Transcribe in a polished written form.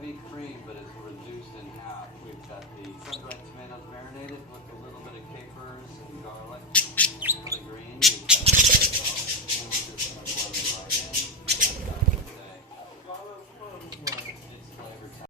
heavy cream, but it's reduced in half. We've got the sun-dried tomatoes marinated with a little